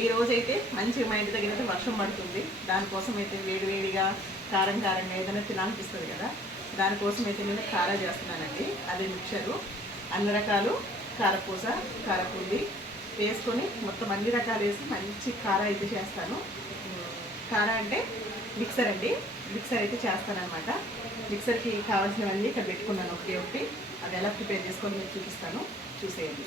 ఈ రోజైతే మంచిగా మా ఇంటి దగ్గర అయితే వర్షం పడుతుంది. దానికోసం అయితే వేడివేడిగా కారం కారంగా ఏదైనా తినాలనిపిస్తుంది కదా. దానికోసం అయితే నేను కారా చేస్తున్నానండి. అది మిక్చరు. అన్ని రకాలు కారపూస కారపూడి వేసుకొని మొత్తం అన్ని రకాలు వేసి మంచి కారా అయితే చేస్తాను. కారా అంటే మిక్సర్ అండి. మిక్సర్ అయితే చేస్తానమాట మిక్సర్కి కావాల్సినవన్నీ ఇక్కడ పెట్టుకున్నాను ఒకటి ఒకటి. అది ఎలా ప్రిపేర్ చేసుకొని మీకు చూపిస్తాను. చూసేయండి.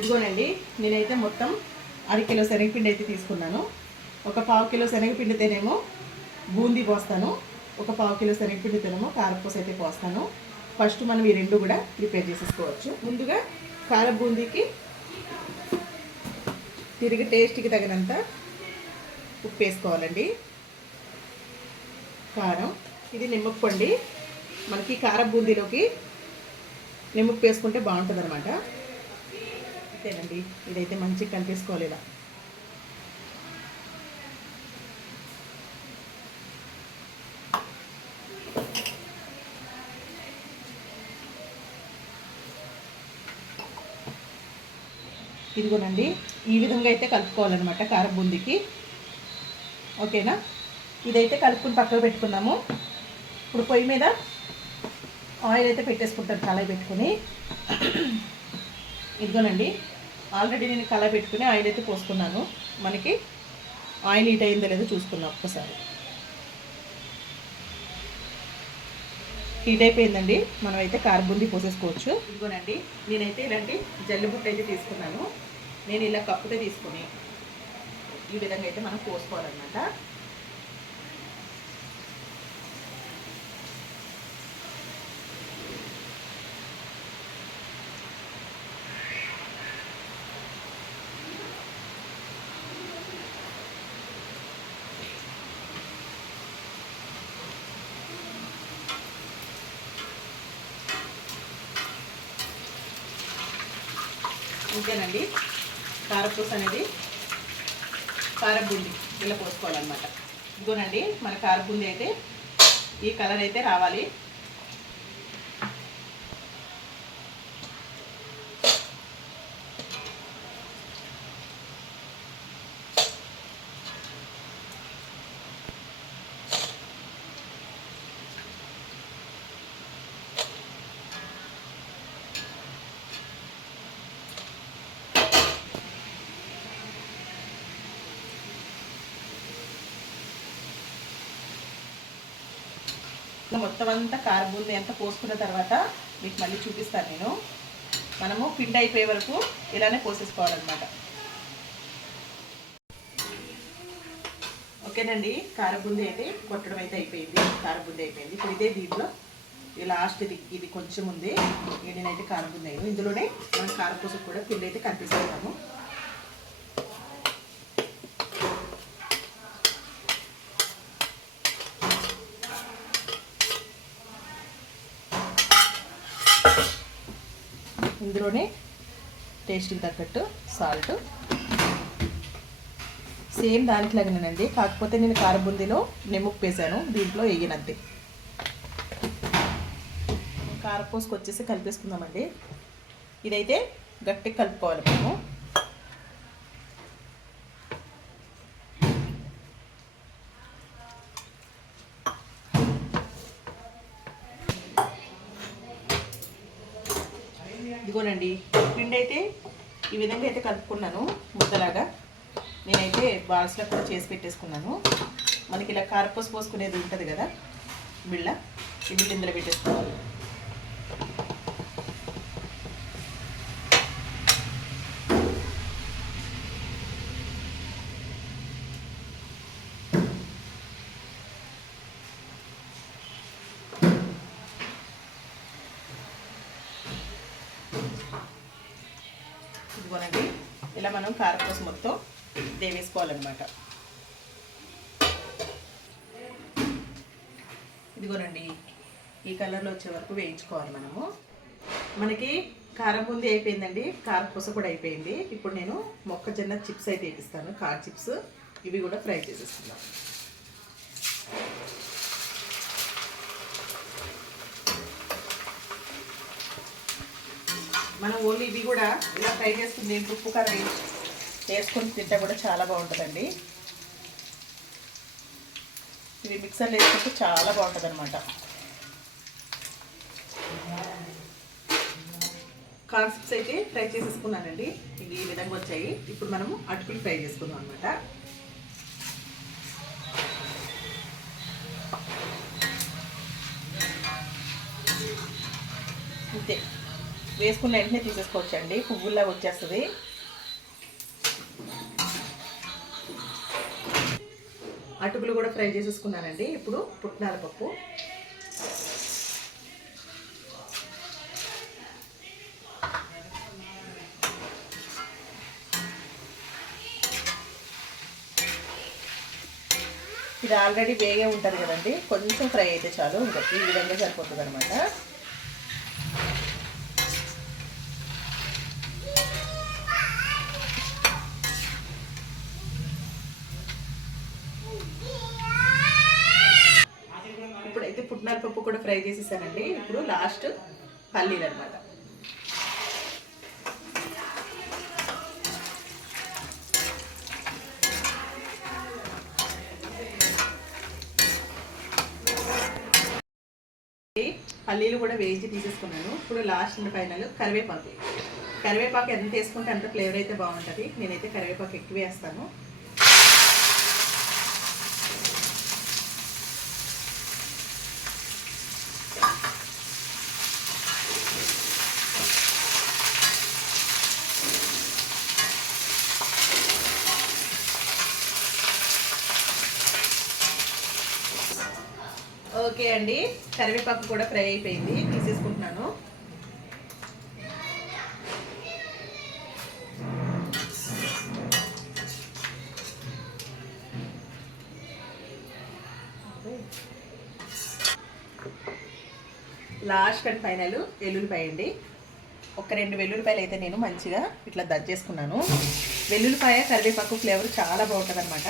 ఇదిగోనండి నేనైతే మొత్తం అర కిలో శనగపిండి అయితే తీసుకున్నాను. ఒక పావు కిలో శనగపిండితేనేమో బూందీ పోస్తాను. ఒక పావు కిలో శనగపిండితేనేమో కారపూస అయితే పోస్తాను. ఫస్ట్ మనం ఈ రెండు కూడా ప్రిపేర్ చేసేసుకోవచ్చు. ముందుగా కార బూందీకి తిరిగి టేస్ట్కి తగినంత ఉప్పు వేసుకోవాలండి. కారం ఇది నిమ్మప్పండి మనకి కార బూందీలోకి నిమ్మప్పు వేసుకుంటే బాగుంటుంది అనమాట అంతేనండి. ఇదైతే మంచిగా కనిపించుకోలేదా ఇదిగోనండి ఈ విధంగా అయితే కలుపుకోవాలన్నమాట కారం బూందీకి. ఓకేనా? ఇదైతే కలుపుకుని పక్కకు పెట్టుకుందాము. ఇప్పుడు పొయ్యి మీద ఆయిల్ అయితే పెట్టేసుకుంటాను కళాయి పెట్టుకుని. ఇదిగోనండి. ఆల్రెడీ నేను కళ పెట్టుకుని ఆయిల్ అయితే పోసుకున్నాను. మనకి ఆయిల్ హీట్ అయిందో లేదో చూసుకుందాం ఒక్కసారి. హీట్ అయిపోయిందండి. మనం అయితే కారబుంది పోసేసుకోవచ్చు. ఇదిగోనండి నేనైతే ఇలాంటి జల్లిబుట్ట అయితే తీసుకున్నాను. నేను ఇలా కప్పుతో తీసుకుని ఈ విధంగా అయితే మనం పోసుకోవాలన్నమాట. ఇంతేనండి. కారపూస అనేది కారబుంది ఇలా పోసుకోవాలన్నమాట. ఇదిగోనండి మన కారబుంది అయితే ఈ కలర్ అయితే రావాలి. మొత్తం అంతా కారబూంది అంతా పోసుకున్న తర్వాత మీకు మళ్ళీ చూపిస్తాను నేను. మనము పిండి అయిపోయే వరకు ఇలానే పోసేసుకోవాలన్నమాట. ఓకేనండి కారబుంది అయితే కొట్టడం అయితే అయిపోయింది. కారబుంది అయిపోయింది. ఇప్పుడు ఇదే దీంట్లో లాస్ట్ ఇది ఇది కొంచెం ఉంది. ఇది నేనైతే కారబుంది అయ్యాను ఇందులోనే మనం కారపూస కూడా పిండి అయితే కనిపిస్తున్నాము ఇందులోనే టేస్ట్కి తగ్గట్టు సాల్ట్ సేమ్ దానిట్లాగానేనండి కాకపోతే నేను కారబుందీలో నిమ్మకు వేసాను. దీంట్లో వేయనంతే కారపూసకు వచ్చేసి కలిపేసుకుందామండి. ఇదైతే గట్టిగా కలుపుకోవాలి మేము. ఇదిగోనండి పిండి అయితే ఈ విధంగా అయితే కలుపుకున్నాను ముద్దలాగా. నేనైతే బాల్స్లో కూడా చేసి పెట్టేసుకున్నాను. మనకి ఇలా కారపూస పోసుకునేది ఉంటుంది కదా బిళ్ళ? ఈ బిళ్ళ ఇందులో పెట్టేసుకోవాలి. పెట్టుకోనండి ఇలా మనం కారపూస మొత్తం దేవేసుకోవాలన్నమాట. ఇదిగోనండి ఈ కలర్లో వచ్చే వరకు వేయించుకోవాలి మనము. మనకి కారం బూందీ అయిపోయిందండి కారపూస కూడా అయిపోయింది. ఇప్పుడు నేను మొక్కజొన్న చిప్స్ అయితే వేపిస్తాను కార్ చిప్స్. ఇవి కూడా ఫ్రై చేసేస్తున్నాను మనం ఓన్లీ ఇవి కూడా ఇలా ఫ్రై చేసుకుని దీంట్లో ఉప్పు కర్రీ వేసుకొని తింటే కూడా చాలా బాగుంటుందండి. ఇవి మిక్సర్లో వేసుకుంటే చాలా బాగుంటుంది అనమాట కాన్సెప్ట్స్ అయితే ఫ్రై చేసేసుకున్నానండి. ఇవి ఈ విధంగా వచ్చాయి. ఇప్పుడు మనము అటుకులు ఫ్రై చేసుకుందాం అనమాట వేసుకున్న వెంటనే తీసేసుకోవచ్చండి. పువ్వుల్లా వచ్చేస్తుంది. అటుకులు కూడా ఫ్రై చేసేసుకున్నానండి. ఇప్పుడు పుట్నాల పప్పు. ఇది ఆల్రెడీ వేగే ఉంటుంది కదండి. కొంచెం ఫ్రై అయితే చాలు. ఇంకా ఈ విధంగా సరిపోతుంది అనమాట ఇప్పుడైతే పుట్నాల పప్పు కూడా ఫ్రై చేసేసానండి. ఇప్పుడు లాస్ట్ పల్లీలు అనమాట పల్లీలు కూడా వేయించి తీసేసుకున్నాను. ఇప్పుడు లాస్ట్ అండ్ ఫైనల్ కరివేపాకు. కరివేపాకు ఎంత వేసుకుంటే అంత ఫ్లేవర్ అయితే బాగుంటుంది. నేనైతే కరివేపాకు ఎక్కువ వేస్తాను. ఓకే అండి. కరివేపాకు కూడా ఫ్రై అయిపోయింది. తీసేసుకుంటున్నాను. లాస్ట్ అండ్ ఫైనల్ వెల్లుల్లిపాయ అండి. ఒక రెండు వెల్లుల్లిపాయలు అయితే నేను మంచిగా ఇట్లా దంచేసుకున్నాను వెల్లుల్లిపాయ కరివేపాకు ఫ్లేవర్ చాలా బాగుంటుంది అనమాట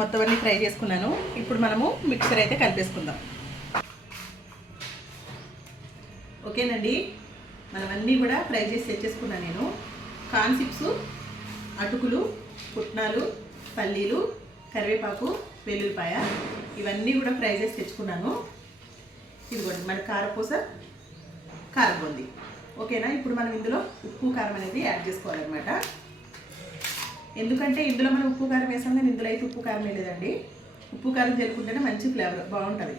మొత్తం అన్ని ఫ్రై చేసుకున్నాను. ఇప్పుడు మనము మిక్సర్ అయితే కలిపేసుకుందాం. ఓకేనండి? మనం అన్నీ కూడా ఫ్రై చేసి తెచ్చేసుకున్నాను నేను. కాన్సిప్స్ అటుకులు పుట్నాలు పల్లీలు కరివేపాకు వెల్లుల్లిపాయ ఇవన్నీ కూడా ఫ్రై చేసి తెచ్చుకున్నాను. ఇదిగోండి మన కారపూస కారం ఓకేనా? ఇప్పుడు మనం ఇందులో ఉప్పు కారం అనేది యాడ్ చేసుకోవాలన్నమాట. ఎందుకంటే ఇందులో మనం ఉప్పు కారం వేసాం కానీ ఇందులో అయితే ఉప్పు కారం వేయలేదండి. ఉప్పు కారం జరుపుకుంటేనే మంచి ఫ్లేవర్ బాగుంటుంది.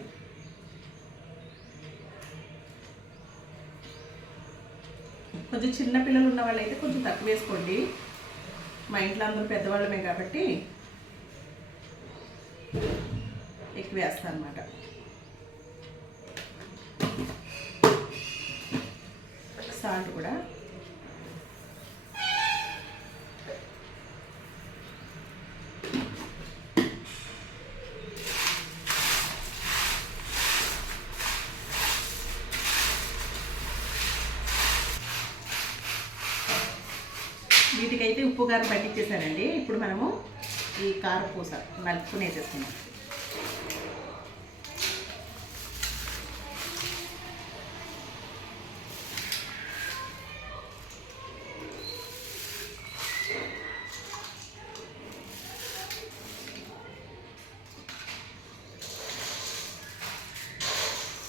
కొంచెం చిన్న పిల్లలు ఉన్న వాళ్ళైతే కొంచెం తక్కువ వేసుకోండి. మా ఇంట్లో అందరూ పెద్దవాళ్ళమే కాబట్టి ఎక్కువ వేస్తాను అనమాట సాల్ట్ కూడా వీటికైతే ఉప్పు కారం పట్టించేసానండి. ఇప్పుడు మనము ఈ కారపూస నలుపుకుని వేసేస్తున్నాం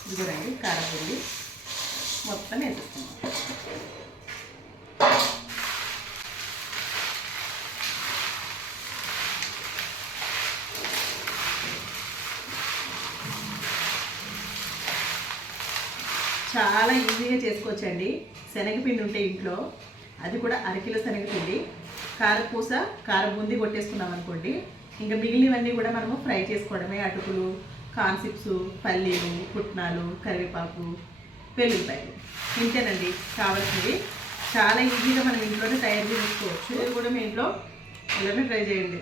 ఇదిగోనండి కారపొడి మొత్తం వేసేస్తాం చాలా ఈజీగా చేసుకోవచ్చండి. శనగపిండి ఉంటే ఇంట్లో. అది కూడా అరకిలో శనగపిండి. కారపూస కారం కొట్టేసుకున్నాం అనుకోండి. ఇంకా మిగిలినవన్నీ కూడా మనము ఫ్రై చేసుకోవడమే. అటుకులు కాన్సిప్స్ పల్లీలు పుట్నాలు కరివేపాకు వెల్లుల్లిపాయలు. ఇంతేనండి కావాల్సినవి. చాలా ఈజీగా మనం ఇంట్లోనే తయారు చేసుకోవచ్చు. ఇది కూడా మీ ఇంట్లో ఇలానే ట్రై చేయండి.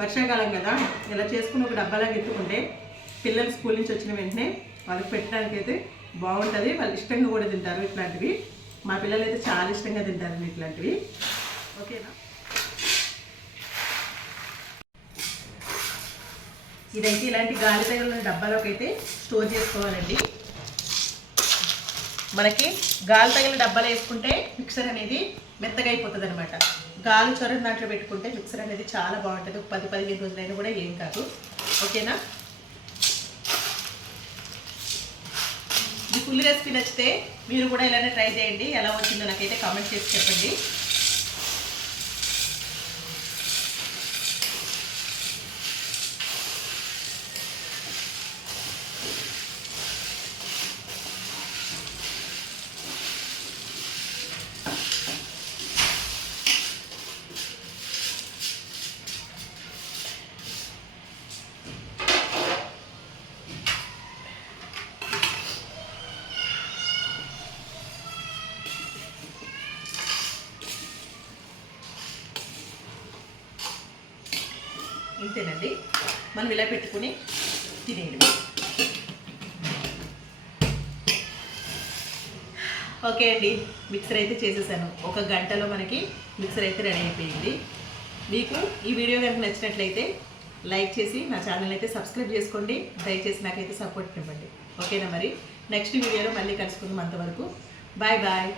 వర్షాకాలం కదా ఇలా చేసుకుని ఒక డబ్బాలాగా ఎత్తుకుంటే పిల్లలు స్కూల్ నుంచి వచ్చిన వెంటనే వాళ్ళకి పెట్టడానికి అయితే బాగుంటుంది. వాళ్ళు ఇష్టంగా కూడా తింటారు ఇట్లాంటివి. మా పిల్లలు అయితే చాలా ఇష్టంగా తింటారు ఇట్లాంటివి. ఓకేనా? ఇదైతే ఇలాంటి గాలి తగిలిన డబ్బాలోకి అయితే స్టోర్ చేసుకోవాలండి. మనకి గాలి తగిలిన డబ్బాలో వేసుకుంటే మిక్సర్ అనేది మెత్తగా అయిపోతుంది అనమాట గాలి చొరని దాంట్లో పెట్టుకుంటే మిక్సర్ అనేది చాలా బాగుంటుంది. పది పదిహేను రోజులైనా కూడా ఏం కాదు. ఓకేనా? ఫుల్ రెసిపీ నచ్చితే మీరు కూడా ఇలానే ట్రై చేయండి. ఎలా వచ్చిందో నాకైతే కామెంట్ చేసి చెప్పండి. ఇంతేనండి మనం ఇలా పెట్టుకుని తినేయండి ఓకే అండి మిక్సర్ అయితే చేసేసాను. ఒక గంటలో మనకి మిక్సర్ అయితే రెడీ అయిపోయింది. మీకు ఈ వీడియో కనుక నచ్చినట్లయితే లైక్ చేసి నా ఛానల్ అయితే సబ్స్క్రైబ్ చేసుకోండి. దయచేసి నాకైతే సపోర్ట్ ఇవ్వండి. ఓకేనా మరి? నెక్స్ట్ వీడియోలో మళ్ళీ కలుసుకుందాం అంతవరకు. Bye bye.